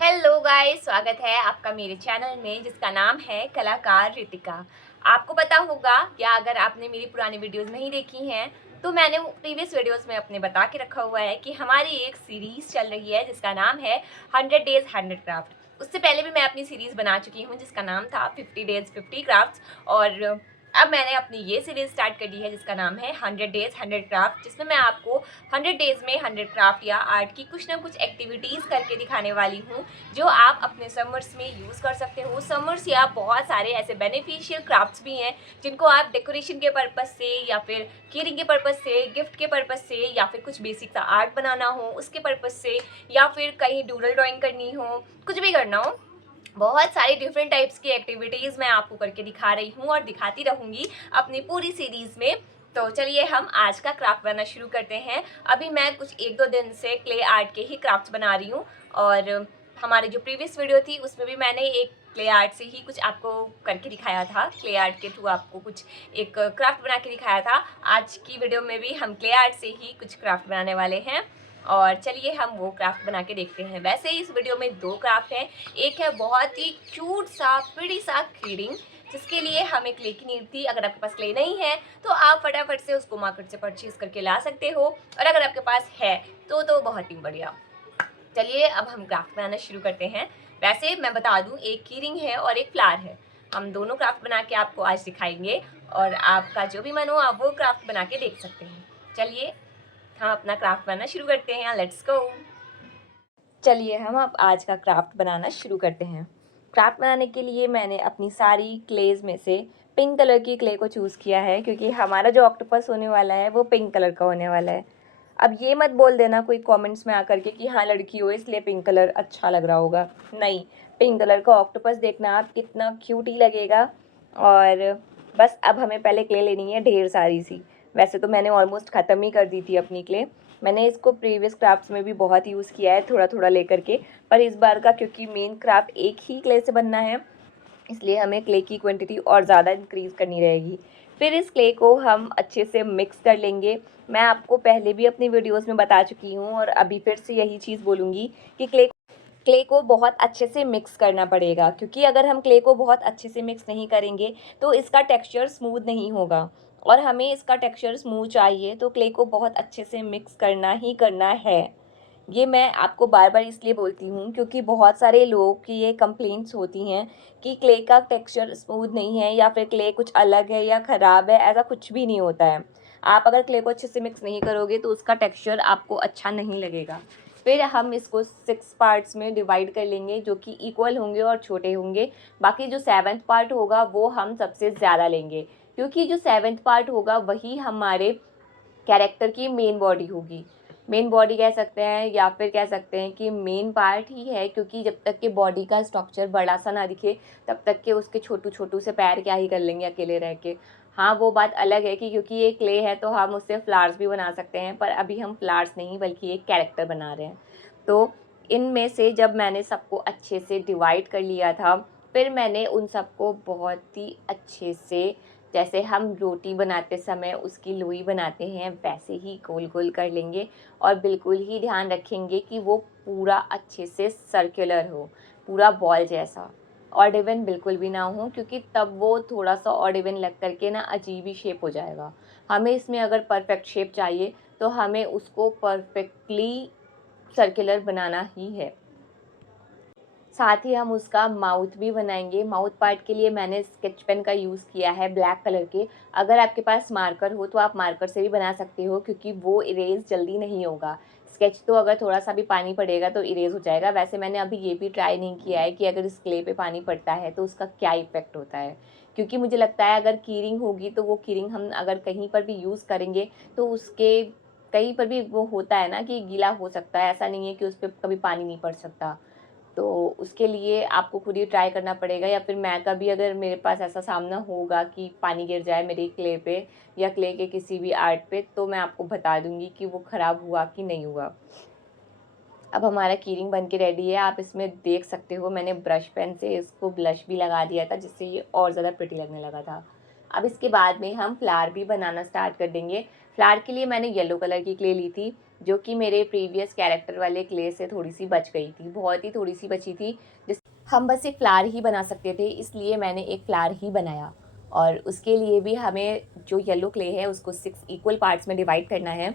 Hello guys, स्वागत है आपका मेरे चैनल में जिसका नाम है कलाकार रितिका। आपको पता होगा या अगर आपने मेरी पुरानी वीडियोस नहीं देखी हैं तो मैंने प्रीवियस वीडियोस में अपने बता के रखा हुआ है कि हमारी एक सीरीज़ चल रही है जिसका नाम है 100 डेज़ 100 क्राफ्ट। उससे पहले भी मैं अपनी सीरीज़ बना चुकी हूँ जिसका नाम था 50 डेज़ 50 क्राफ्ट्स, और अब मैंने अपनी ये सीरीज़ स्टार्ट कर दी है जिसका नाम है 100 डेज़ 100 क्राफ्ट, जिसमें मैं आपको 100 डेज़ में 100 क्राफ्ट या आर्ट की कुछ ना कुछ एक्टिविटीज़ करके दिखाने वाली हूँ जो आप अपने समर्स में यूज़ कर सकते हो। समर्स या बहुत सारे ऐसे बेनिफिशियल क्राफ्ट्स भी हैं जिनको आप डेकोरेशन के पर्पज़ से या फिर कीरिंग के पर्पज़ से, गिफ्ट के पर्पज़ से, या फिर कुछ बेसिक सा आर्ट बनाना हो उसके पर्पज़ से, या फिर कहीं डूडल ड्राइंग करनी हो, कुछ भी करना हो, बहुत सारी डिफरेंट टाइप्स की एक्टिविटीज़ मैं आपको करके दिखा रही हूँ और दिखाती रहूँगी अपनी पूरी सीरीज़ में। तो चलिए हम आज का क्राफ्ट बनाना शुरू करते हैं। अभी मैं कुछ 1-2 दिन से क्ले आर्ट के ही क्राफ्ट्स बना रही हूँ, और हमारी जो प्रीवियस वीडियो थी उसमें भी मैंने एक क्ले आर्ट से ही कुछ आपको करके दिखाया था। क्ले आर्ट के थ्रू आपको कुछ एक क्राफ्ट बना के दिखाया था। आज की वीडियो में भी हम क्ले आर्ट से ही कुछ क्राफ्ट बनाने वाले हैं, और चलिए हम वो क्राफ्ट बना के देखते हैं। वैसे इस वीडियो में 2 क्राफ्ट हैं। एक है बहुत ही क्यूट सा प्रिटी सा कीरिंग, जिसके लिए हमें क्ले की नीड थी। अगर आपके पास क्ले नहीं है तो आप फटाफट से उसको मार्केट से परचेज करके ला सकते हो, और अगर आपके पास है तो बहुत ही बढ़िया। चलिए अब हम क्राफ्ट बनाना शुरू करते हैं। वैसे मैं बता दूं, एक कीरिंग है और एक फ्लावर है। हम दोनों क्राफ्ट बना के आपको आज दिखाएंगे, और आपका जो भी मन हो आप वो क्राफ्ट बना के देख सकते हैं। चलिए हम अपना क्राफ्ट बनाना शुरू करते हैं। Let's go. चलिए हम अब आज का क्राफ्ट बनाना शुरू करते हैं। क्राफ्ट बनाने के लिए मैंने अपनी सारी क्लेज में से पिंक कलर की क्ले को चूज़ किया है, क्योंकि हमारा जो ऑक्टोपस होने वाला है वो पिंक कलर का होने वाला है। अब ये मत बोल देना कोई कमेंट्स में आकर के कि हाँ लड़की हो इसलिए पिंक कलर अच्छा लग रहा होगा। नहीं, पिंक कलर का ऑक्टोपस देखना आप कितना क्यूट ही लगेगा। और बस अब हमें पहले क्ले लेनी है ढेर सारी सी। वैसे तो मैंने ऑलमोस्ट ख़त्म ही कर दी थी अपनी क्ले। मैंने इसको प्रीवियस क्राफ्ट्स में भी बहुत यूज़ किया है थोड़ा थोड़ा लेकर के, पर इस बार का क्योंकि मेन क्राफ्ट एक ही क्ले से बनना है इसलिए हमें क्ले की क्वांटिटी और ज़्यादा इंक्रीज़ करनी रहेगी। फिर इस क्ले को हम अच्छे से मिक्स कर लेंगे। मैं आपको पहले भी अपनी वीडियोस में बता चुकी हूँ और अभी फिर से यही चीज़ बोलूँगी कि क्ले को बहुत अच्छे से मिक्स करना पड़ेगा, क्योंकि अगर हम क्ले को बहुत अच्छे से मिक्स नहीं करेंगे तो इसका टेक्सचर स्मूथ नहीं होगा, और हमें इसका टेक्सचर स्मूथ चाहिए तो क्ले को बहुत अच्छे से मिक्स करना ही करना है। ये मैं आपको बार बार इसलिए बोलती हूँ क्योंकि बहुत सारे लोगों की ये कंप्लेंट्स होती हैं कि क्ले का टेक्सचर स्मूथ नहीं है या फिर क्ले कुछ अलग है या ख़राब है। ऐसा कुछ भी नहीं होता है। आप अगर क्ले को अच्छे से मिक्स नहीं करोगे तो उसका टेक्सचर आपको अच्छा नहीं लगेगा। फिर हम इसको 6 पार्ट्स में डिवाइड कर लेंगे जो कि इक्वल होंगे और छोटे होंगे। बाकी जो 7th पार्ट होगा वो हम सबसे ज़्यादा लेंगे, क्योंकि जो 7th पार्ट होगा वही हमारे कैरेक्टर की मेन बॉडी होगी। मेन बॉडी कह सकते हैं या फिर कह सकते हैं कि मेन पार्ट ही है, क्योंकि जब तक कि बॉडी का स्ट्रक्चर बड़ा सा ना दिखे तब तक के उसके छोटू छोटू से पैर क्या ही कर लेंगे अकेले रह के। हाँ, वो बात अलग है कि क्योंकि ये क्ले है तो हम उससे फ्लावर्स भी बना सकते हैं, पर अभी हम फ्लावर्स नहीं बल्कि एक कैरेक्टर बना रहे हैं। तो इनमें से जब मैंने सबको अच्छे से डिवाइड कर लिया था, फिर मैंने उन सबको बहुत ही अच्छे से, जैसे हम रोटी बनाते समय उसकी लोई बनाते हैं वैसे ही गोल गोल कर लेंगे, और बिल्कुल ही ध्यान रखेंगे कि वो पूरा अच्छे से सर्कुलर हो, पूरा बॉल जैसा। ऑड इवन बिल्कुल भी ना हो, क्योंकि तब वो थोड़ा सा ऑड इवन लग करके ना अजीब ही शेप हो जाएगा। हमें इसमें अगर परफेक्ट शेप चाहिए तो हमें उसको परफेक्टली सर्कुलर बनाना ही है। साथ ही हम उसका माउथ भी बनाएंगे। माउथ पार्ट के लिए मैंने स्केच पेन का यूज़ किया है ब्लैक कलर के। अगर आपके पास मार्कर हो तो आप मार्कर से भी बना सकते हो, क्योंकि वो इरेज जल्दी नहीं होगा। स्केच तो अगर थोड़ा सा भी पानी पड़ेगा तो इरेज हो जाएगा। वैसे मैंने अभी ये भी ट्राई नहीं किया है कि अगर इस क्ले पे पानी पड़ता है तो उसका क्या इफ़ेक्ट होता है, क्योंकि मुझे लगता है अगर कीरिंग होगी तो वो कीरिंग हम अगर कहीं पर भी यूज़ करेंगे तो उसके कहीं पर भी वो होता है ना कि गीला हो सकता है। ऐसा नहीं है कि उस पर कभी पानी नहीं पड़ सकता। तो उसके लिए आपको खुद ही ट्राई करना पड़ेगा, या फिर मैं कभी अगर मेरे पास ऐसा सामना होगा कि पानी गिर जाए मेरी क्ले पे या क्ले के किसी भी आर्ट पे, तो मैं आपको बता दूंगी कि वो ख़राब हुआ कि नहीं हुआ। अब हमारा कीरिंग बन के रेडी है। आप इसमें देख सकते हो मैंने ब्रश पेन से इसको ब्लश भी लगा दिया था, जिससे ये और ज़्यादा प्रिटी लगने लगा था। अब इसके बाद में हम फ्लावर भी बनाना स्टार्ट कर देंगे। फ्लावर के लिए मैंने येलो कलर की क्ले ली थी। जो कि मेरे प्रीवियस कैरेक्टर वाले क्ले से थोड़ी सी बच गई थी, बहुत ही थोड़ी सी बची थी। जिस हम बस एक फ्लावर ही बना सकते थे, इसलिए मैंने एक फ्लावर ही बनाया। और उसके लिए भी हमें जो येलो क्ले है उसको 6 इक्वल पार्ट्स में डिवाइड करना है।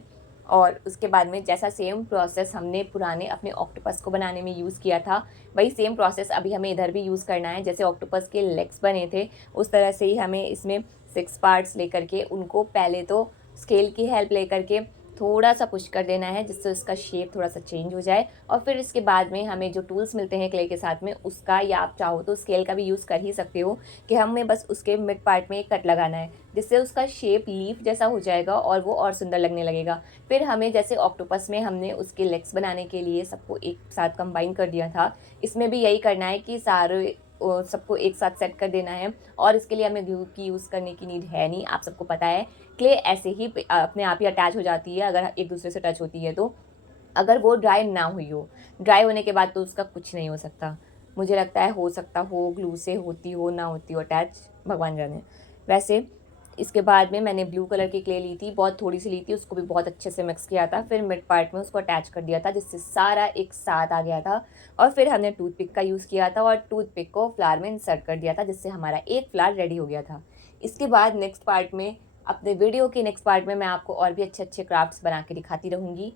और उसके बाद में जैसा सेम प्रोसेस हमने पुराने अपने ऑक्टोपस को बनाने में यूज़ किया था, वही सेम प्रोसेस अभी हमें इधर भी यूज़ करना है। जैसे ऑक्टोपस के लेग्स बने थे, उस तरह से ही हमें इसमें 6 पार्ट्स लेकर के उनको पहले तो स्केल की हेल्प लेकर के थोड़ा सा पुश कर देना है, जिससे उसका शेप थोड़ा सा चेंज हो जाए। और फिर इसके बाद में हमें जो टूल्स मिलते हैं क्ले के साथ में, उसका या आप चाहो तो स्केल का भी यूज़ कर ही सकते हो, कि हमें बस उसके मिड पार्ट में एक कट लगाना है, जिससे उसका शेप लीफ जैसा हो जाएगा और वो और सुंदर लगने लगेगा। फिर हमें जैसे ऑक्टोपस में हमने उसके लेग्स बनाने के लिए सबको एक साथ कंबाइन कर दिया था, इसमें भी यही करना है कि सारे सबको एक साथ सेट कर देना है। और इसके लिए हमें ग्लू की यूज़ करने की नीड है नहीं, आप सबको पता है क्ले ऐसे ही अपने आप ही अटैच हो जाती है अगर एक दूसरे से टच होती है तो, अगर वो ड्राई ना हुई हो। ड्राई होने के बाद तो उसका कुछ नहीं हो सकता। मुझे लगता है हो सकता हो ग्लू से होती हो, ना होती हो अटैच, भगवान जाने। वैसे इसके बाद में मैंने ब्लू कलर की क्ले ली थी, बहुत थोड़ी सी ली थी, उसको भी बहुत अच्छे से मिक्स किया था। फिर मिड पार्ट में उसको अटैच कर दिया था, जिससे सारा एक साथ आ गया था। और फिर हमने टूथपिक का यूज़ किया था और टूथपिक को फ्लावर में इंसर्ट कर दिया था, जिससे हमारा एक फ्लावर रेडी हो गया था। इसके बाद नेक्स्ट पार्ट में, अपने वीडियो के नेक्स्ट पार्ट में मैं आपको और भी अच्छे अच्छे क्राफ्ट्स बना के दिखाती रहूँगी।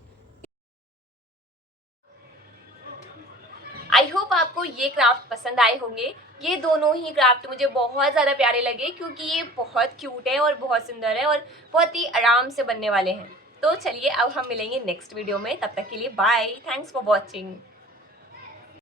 आई होप आपको ये क्राफ्ट पसंद आए होंगे। ये दोनों ही क्राफ्ट मुझे बहुत ज़्यादा प्यारे लगे, क्योंकि ये बहुत क्यूट है और बहुत सुंदर है और बहुत ही आराम से बनने वाले हैं। तो चलिए अब हम मिलेंगे नेक्स्ट वीडियो में, तब तक के लिए बाय, थैंक्स फॉर वॉचिंग।